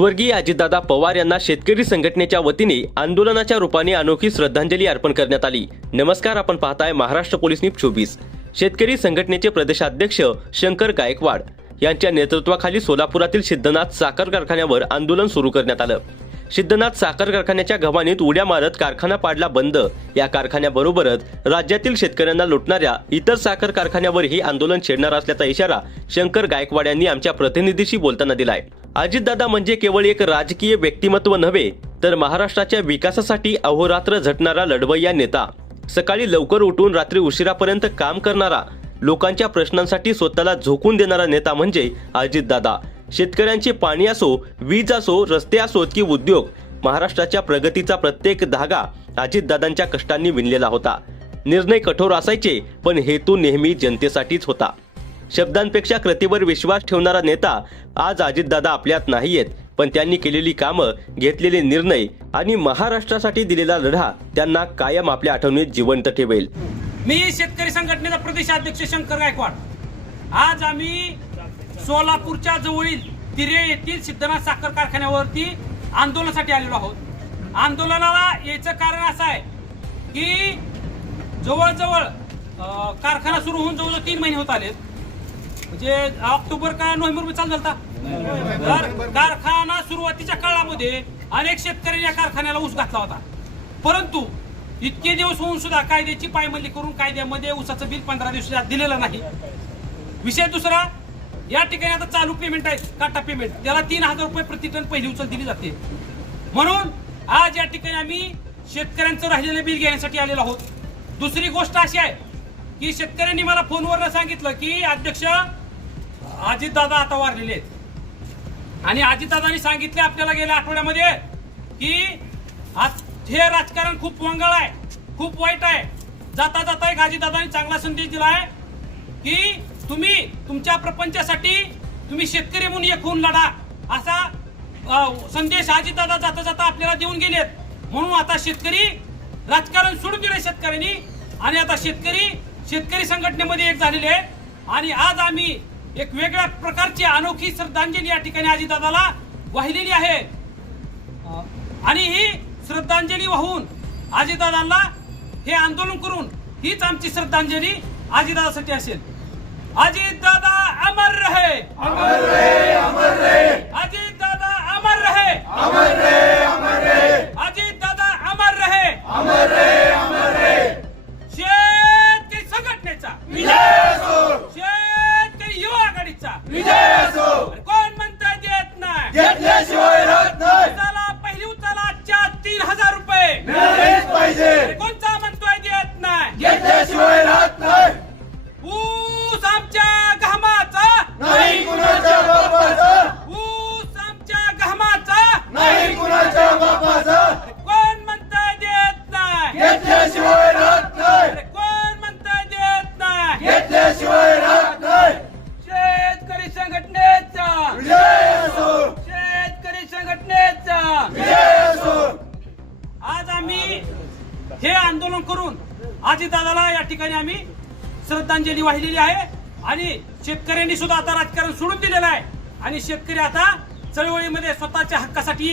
स्वर्गीय अजितदादा पवार यांना शेतकरी संघटनेच्या वतीने आंदोलनाच्या रूपाने अनोखी श्रद्धांजली अर्पण करण्यात आली. नमस्कार आपण पाहताय महाराष्ट्र पोलीस न्यूज चोवीस. शेतकरी संघटनेचे प्रदेशाध्यक्ष शंकर गायकवाड यांच्या नेतृत्वाखाली सोलापुरातील सिद्धनाथ साखर कारखान्यावर आंदोलन सुरू करण्यात आलं. सिद्धनाथ साखर कारखान्याच्या गव्हाणीत उड्या मारत कारखाना पाडला बंद. या कारखान्याबरोबरच राज्यातील शेतकऱ्यांना लुटणाऱ्या इतर साखर कारखान्यावरही आंदोलन छेडणार असल्याचा इशारा शंकर गायकवाड यांनी आमच्या प्रतिनिधीशी बोलताना दिलाय. अजितदादा म्हणजे केवळ एक राजकीय व्यक्तिमत्व नव्हे तर महाराष्ट्राच्या विकासासाठी अहोरात्र झटणारा लढवय्या नेता. सकाळी लवकर उठून रात्री उशिरापर्यंत काम करणारा लोकांच्या प्रश्नांसाठी स्वतःला झोकून देणारा नेता म्हणजे अजितदादा. शेतकऱ्यांचे पाणी असो वीज असो रस्ते असोत की उद्योग महाराष्ट्राच्या प्रगतीचा प्रत्येक धागा अजितदादांच्या कष्टांनी विणलेला होता. निर्णय कठोर असायचे पण हेतू नेहमी जनतेसाठीच होता. शब्दांपेक्षा कृतीवर विश्वास ठेवणारा नेता आज अजितदादा आपल्यात नाहीयेत पण त्यांनी केलेली कामं घेतलेले निर्णय आणि महाराष्ट्रासाठी दिलेला लढा त्यांना कायम आपल्या आठवणीत जिवंत ठेवेल. मी शेतकरी संघटनेचा प्रदेशाध्यक्ष शंकर गायकवाड. आज आम्ही सोलापूरच्या जवळील तिरे येथील सिद्धनाथ साखर कारखान्यावरती आंदोलनासाठी आलेलो आहोत. आंदोलनाला यायचं कारण असं आहे की जवळजवळ कारखाना सुरू होऊन जवळजवळ तीन महिने होत आलेत. म्हणजे ऑक्टोबर का नोव्हेंबरमध्ये चालू झाला तर कारखाना सुरुवातीच्या काळामध्ये अनेक शेतकरी या कारखान्याला ऊस घातला होता. परंतु इतके दिवस होऊन सुद्धा कायद्याची पायमल्ली करून कायद्यामध्ये ऊसाचं बिल पंधरा दिवसात दिलेलं नाही. विषय दुसरा या ठिकाणी आता चालू पेमेंट आहे काटा पेमेंट त्याला तीन हजार रुपये प्रति टन पहिली उचल दिली जाते. म्हणून आज या ठिकाणी आम्ही शेतकऱ्यांचं राहिलेलं बिल घेण्यासाठी आलेलो आहोत. दुसरी गोष्ट अशी आहे की शेतकऱ्यांनी मला फोनवर सांगितलं की अध्यक्ष अजितदादा आता वारलेले आहेत. आणि अजितदादांनी सांगितले आपल्याला गेल्या आठवड्यामध्ये की आज हे राजकारण खूप वंगळ आहे खूप वाईट आहे. जाता जाता एक अजितदादांनी चांगला संदेश दिला आहे की तुम्ही तुमच्या प्रपंचासाठी तुम्ही शेतकरी म्हणून एक होऊन लढा असा संदेश आजीदादा जाता जाता आपल्याला देऊन गेलेत. म्हणून आता शेतकरी राजकारण सोडून दिले शेतकऱ्यांनी आणि आता शेतकरी शेतकरी संघटनेमध्ये एक झालेले आहे आणि आज आम्ही एक वेगळ्या प्रकारची अनोखी श्रद्धांजली या ठिकाणी आजीदादाला वाहिलेली आहे. आणि ही श्रद्धांजली वाहून आजीदादांना हे आंदोलन करून हीच आमची श्रद्धांजली आजीदादासाठी असेल. अजितदादा अमर रहे। अमर रहे अमर रहे। अजितदादा अमर रहे। अमर रहे अमर रहे। अजितदादा अमर रहे। अमर रहे अमर रहे। शेतकरी संघटनेचा। विजय शेतकरी युवा आघाडीचा। विजय अजितदादाला या ठिकाणी आम्ही श्रद्धांजली वाहिलेली आहे आणि शेतकऱ्यांनी सुद्धा आता राजकारण सोडून दिलेलं आहे. आणि शेतकरी आता चळवळीमध्ये स्वतःच्या हक्कासाठी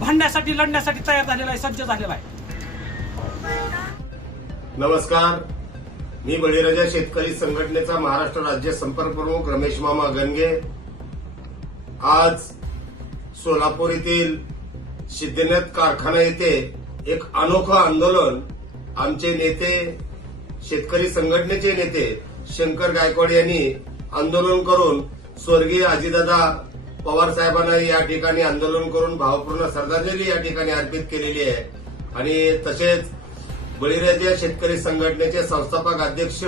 भांडण्यासाठी लढण्यासाठी तयार झालेला आहे सज्ज झालेला आहे. नमस्कार. मी बळीराजा शेतकरी संघटनेचा महाराष्ट्र राज्य संपर्क प्रमुख रमेश मामा गणगे. आज सोलापूर येथील सिद्धनाथ कारखाना येथे एक अनोखं आंदोलन आमचे नेते शेतकरी संघटनेचे नेते शंकर गायकवाड यांनी आंदोलन करून स्वर्गीय अजितदादा पवार साहेबांना या ठिकाणी आंदोलन करून भावपूर्ण श्रद्धांजली या ठिकाणी अर्पित केलेली आहे. आणि तसेच बळीराजा शेतकरी संघटनेचे संस्थापक अध्यक्ष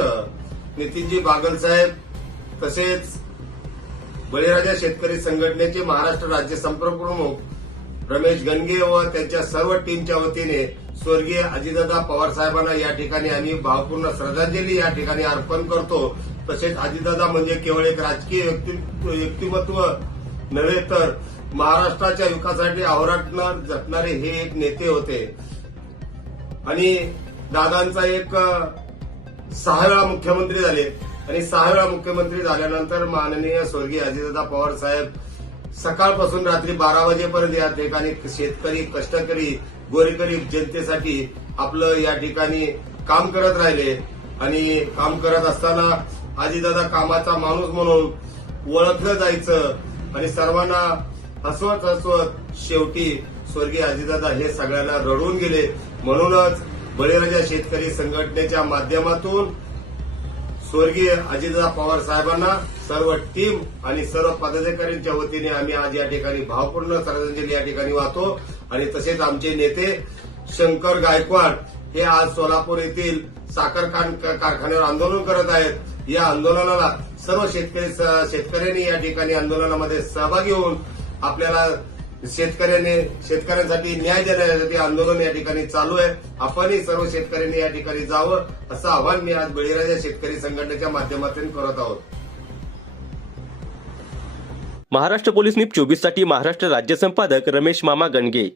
नितीनजी बागल साहेब तसेच बळीराजा शेतकरी संघटनेचे महाराष्ट्र राज्य संपर्क प्रमुख रमेश गणगे व त्यांच्या सर्व टीमच्या वतीने स्वर्गीय अजितदादा पवार साहेबांना या ठिकाणी आम्ही भावपूर्ण श्रद्धांजली या ठिकाणी अर्पण करतो. तसेच अजितदादा म्हणजे केवळ एक राजकीय व्यक्तिमत्व नव्हे तर महाराष्ट्राच्या विकासासाठी आवराटणार जपणारे हे एक नेते होते. आणि दादांचा एक सहा वेळा मुख्यमंत्री झाले. आणि सहा वेळा मुख्यमंत्री झाल्यानंतर माननीय स्वर्गीय अजितदादा पवार साहेब सकाळपासून रात्री बारा वाजेपर्यंत या ठिकाणी शेतकरी कष्टकरी गोरगरीब जनतेसाठी आपलं या ठिकाणी काम करत राहिले. आणि काम करत असताना आजीदादा कामाचा माणूस म्हणून ओळखलं जायचं. आणि सर्वांना हसवत हसवत शेवटी स्वर्गीय आजीदादा हे सगळ्यांना रडवून गेले. म्हणूनच बळीराजा शेतकरी संघटनेच्या माध्यमातून स्वर्गीय अजितदा पवार साहेबांना सर्व टीम आणि सर्व पदाधिकाऱ्यांच्या वतीने आम्ही आज या ठिकाणी भावपूर्ण श्रद्धांजली या ठिकाणी वाहतो. आणि तसेच आमचे नेते शंकर गायकवाड हे आज सोलापूर येथील साखर कारखान्यावर आंदोलन करत आहेत. या आंदोलनाला सर्व शेतकरी शेतकऱ्यांनी या ठिकाणी आंदोलनामध्ये सहभागी होऊन आपल्याला शेतकऱ्यांनी शेतकऱ्यांसाठी न्याय देण्यासाठी आंदोलन या ठिकाणी चालू आहे. आपणही सर्व शेतकऱ्यांनी या ठिकाणी जावं असं आव्हान मी आज बळीराजा शेतकरी संघटनेच्या माध्यमातून करत आहोत. महाराष्ट्र पोलीस न्यूज चोवीससाठी महाराष्ट्र राज्य संपादक रमेश मामा गणगे.